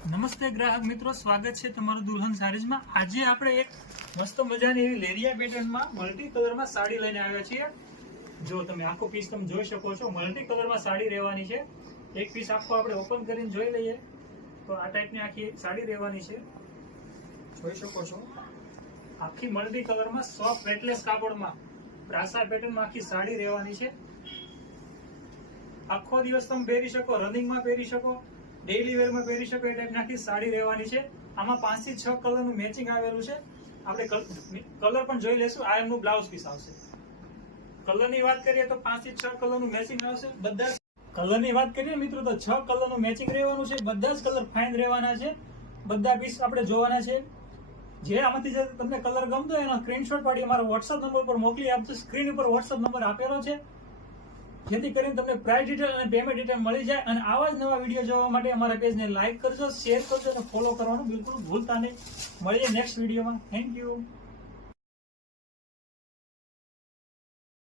નમસ્તે ગ્રાહક મિત્રો, સ્વાગત છે તમારું દુલ્હન સારીઝમાં। આજે આપણે એક મસ્ત મજાની એવી લેરિયા પેટર્નમાં મલ્ટી કલરમાં સાડી લઈને આવ્યા છીએ। જો તમે આખો પીસ તમે જોઈ શકો છો, મલ્ટી કલરમાં સાડી રહેવાની છે। એક પીસ આખો આપણે ઓપન કરીને જોઈ લઈએ તો આ ટાઈપની આખી સાડી રહેવાની છે, જોઈ શકો છો। આખી મલ્ટી કલરમાં સોફ્ટ વેટલેસ કાપડમાં પ્રાસા પેટર્નમાં આખી સાડી રહેવાની છે। આખો દિવસ તમે પહેરી શકો, રનિંગમાં પહેરી શકો, ડેઈલી વેરમાં પહેરી શકો એ ટાઈપની આખી સાડી રહેવાની છે। આમાં 5 થી 6 કલરનું મેચિંગ આવેલું છે। આપણે કલર પણ જોઈ લેશું। આ એમનું બ્લાઉઝ પીસ આવશે। કલરની વાત કરીએ તો 5 થી 6 કલરનું મેચિંગ આવશે। બધા કલરની વાત કરીએ મિત્રો તો 6 કલરનું મેચિંગ રહેવાનું છે। બધા જ કલર ફાઇન રહેવાના છે। બધા પીસ આપણે જોવાના છે। જે આમાંથી જે તમને કલર ગમતો હોય એનો સ્ક્રીનશોટ પાડી અમારા વોટ્સઅપ નંબર પર મોકલી આપજો। સ્ક્રીન ઉપર વોટ્સઅપ નંબર આપેલો છે, જેથી કરીને તમને પ્રાઇસ ડિટેલ અને પેમેન્ટ ડિટેલ મળી જાય। અને આવા જ નવા વિડીયો જોવા માટે અમારા પેજને લાઈક કરજો, શેર કરજો અને ફોલો કરવાનું બિલકુલ ભૂલતા નહીં। મળીએ નેક્સ્ટ વિડીયોમાં। Thank you.